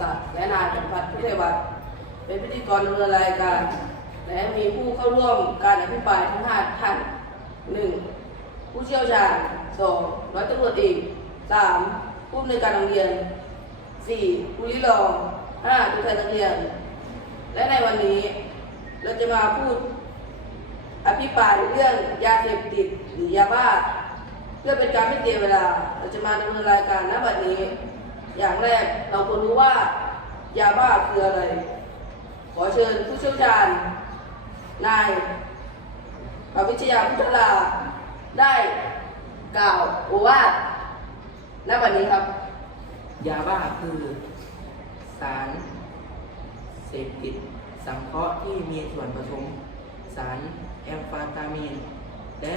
ศักดิ์และนายจันพัฒน์พิเทวัฒน์เป็นพิธีกรดำเนินรายการ และมีผู้เข้าร่วมการอภิปรายทั้งห้าท่านหนึ่งผู้เชี่ยวชาญสองร้อยตำรวจเอกสามผู้อำนวยการโรงเรียนสี่ผู้ริรองห้าตัวแทนนักเรียน และในวันนี้เราจะมาพูดอภิปรายเรื่องยาเสพติดหรือยาบ้า เพื่อเป็นการไม่เสียเวลา เราจะมาดำเนินรายการณบัดนี้ อย่างแรกเราควรรู้ว่ายาบ้าคืออะไร ขอเชิญผู้เชี่ยวชาญ นายปวิชยาพุทธลา ได้กล่าวโอวาทณบัดนี้ครับ ยาบ้าคือสารเสพติดสังเคราะห์ที่มีส่วนผสมสารแอมฟาตามีน และ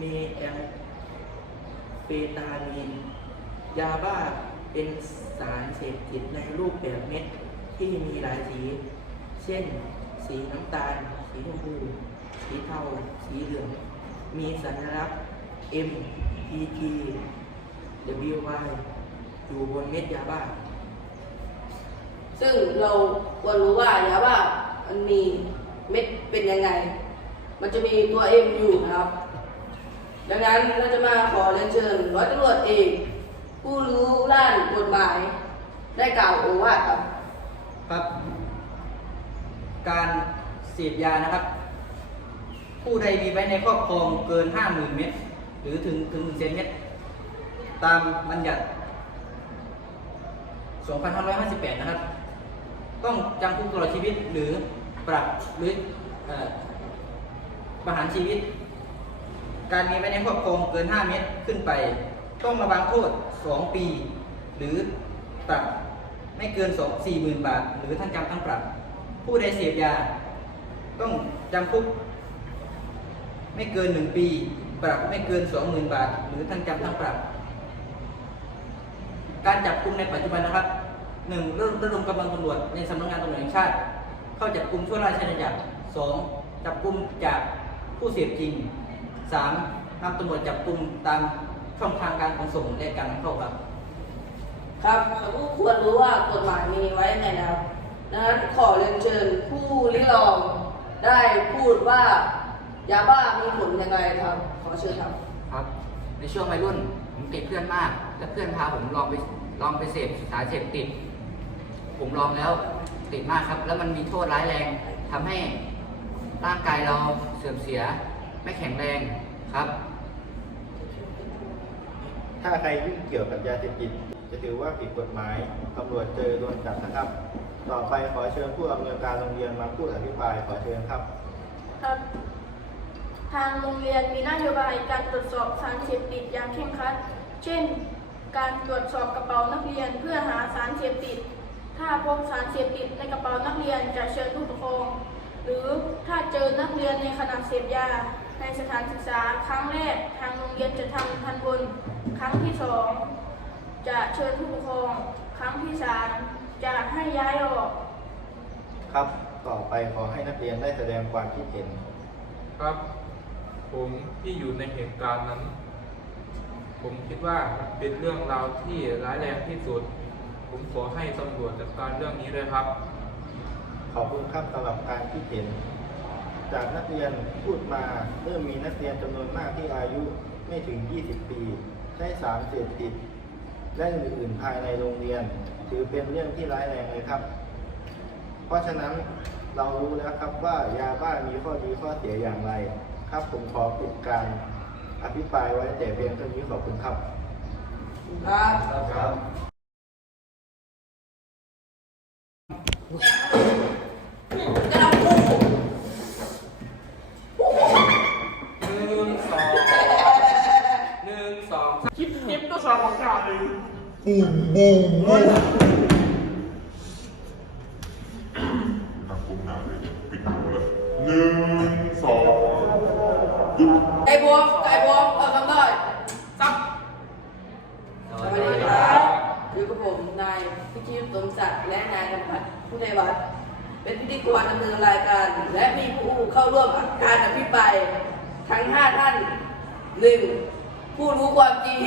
มีแอมเฟตามีน ยาบ้า เป็นสารเสพติดในรูปแบบเม็ดที่มีหลายสี เช่น สีน้ำตาล สีชมพู สีเทา สีเหลือง มีสัญลักษณ์ M P T W Y อยู่บนเม็ดยาบ้า ซึ่งเราควรรู้ว่ายาบ้ามันมีเม็ดเป็นยังไง มันจะมีตัวเอ็มอยู่นะครับ ดังนั้นเราจะมาขอเรียนเชิญร้อยตำรวจเอก ผู้รู้ด้านกฎหมาย ได้กล่าวโอวาทครับ ครับ การเสพยานะครับ ผู้ใดมีไว้ในครอบครองเกิน 50,000 เม็ดหรือถึงถึง1เซนเม็ดตามบัญญัติ 2558 นะครับ ต้องจำคุกตลอดชีวิตหรือปรับหรือเอ่อประหารชีวิต การมีไว้ในครอบครองเกิน 5 เม็ดขึ้นไป ต้องระวังโทษ 2 ปี หรือปรับไม่เกิน 2 4 0 0 0 0 บาท หรือทั้งจำทั้งปรับ ผู้ใดเสพยา ต้องจำคุกไม่เกิน 1 ปี ปรับไม่เกิน 20,000 บาท หรือทั้งจำทั้งปรับ การจับกุมในปัจจุบันนะครับหนึ่งระระดมกำลังตำรวจในสำนักงานตำรวจแห่งชาติ เข้าจับกุมชั่วราชอาณาจักรสองจับกุมจากผู้เสพจริงสามนำตำรวจจับกุมตาม ช่องทางการขนส่งและการนำเข้าครับครับผู้ควรรู้ว่ากฎหมายมีไว้ยังไงนะครับดังนั้นขอเรียนเชิญผู้ริรองได้พูดว่ายาบ้ามีผลยังไงครับ ขอเชิญครับครับ ในช่วงวัยรุ่นผมติดเพื่อนมาก และเพื่อนพาผมลองไปลองไปเสพสารเสพติด ผมลองแล้วติดมากครับ แล้วมันมีโทษร้ายแรงทำให้ร่างกายเราเสื่อมเสีย ไม่แข็งแรงครับ ถ้าใครยุ่งเกี่ยวกับยาเสพติดจะถือว่าผิดกฎหมายตำรวจเจอโดนจับนะครับ ต่อไปขอเชิญผู้อำนวยการโรงเรียนมาพูดอภิปรายขอเชิญครับครับ ทางโรงเรียนมีนโยบายการตรวจสอบสารเสพติดอย่างเคร่งครัด เช่น การตรวจสอบกระเป๋านักเรียนเพื่อหาสารเสพติด ถ้าพบสารเสพติดในกระเป๋านักเรียนจะเชิญผู้ปกครอง หรือถ้าเจอนักเรียนในขณะเสพยาในสถานศึกษาครั้งแรกทางโรงเรียนจะทำทันบน ครั้งที่สองจะเชิญผู้ปกครอง ครั้งที่สามจะให้ย้ายออก ครับ ต่อไปขอให้นักเรียนได้แสดงความคิดเห็น ครับ ผมที่อยู่ในเหตุการณ์นั้น ผมคิดว่ามันเป็นเรื่องราวที่ร้ายแรงที่สุด ผมขอให้ตำรวจจัดการเรื่องนี้ด้วยครับ ขอบคุณครับสำหรับการคิดเห็น จากนักเรียนพูดมาเริ่มมีนักเรียนจำนวนมากที่อายุไม่ถึง 20 ปี ใช้สารเสพติดและอื่นๆภายในโรงเรียน ถือเป็นเรื่องที่ร้ายแรงเลยครับ เพราะฉะนั้นเรารู้แล้วครับว่ายาบ้ามีข้อดีข้อเสียอย่างไร ครับผมขอปิดการอภิปรายไว้แต่เพียงเท่านี้ขอบคุณครับครับครับ นึ่งสองคิดจิ๊บก็สอบของกาเลยทางกลุ่มน้ำเลยปิดหูเลยหนึ่งสองยุดไก่บวมไก่บวมเราทำได้ซับสวัสดีครับอยู่กับผมนายพิชิตสมศักดิ์และนายกันพัฒน์ผู้ไทยวัฒน์เป็นพิธีกรดำเนินรายการ และมีผู้เข้าร่วมการอภิปรายทั้งห้าท่านหนึ่ง ผู้รู้ความจริง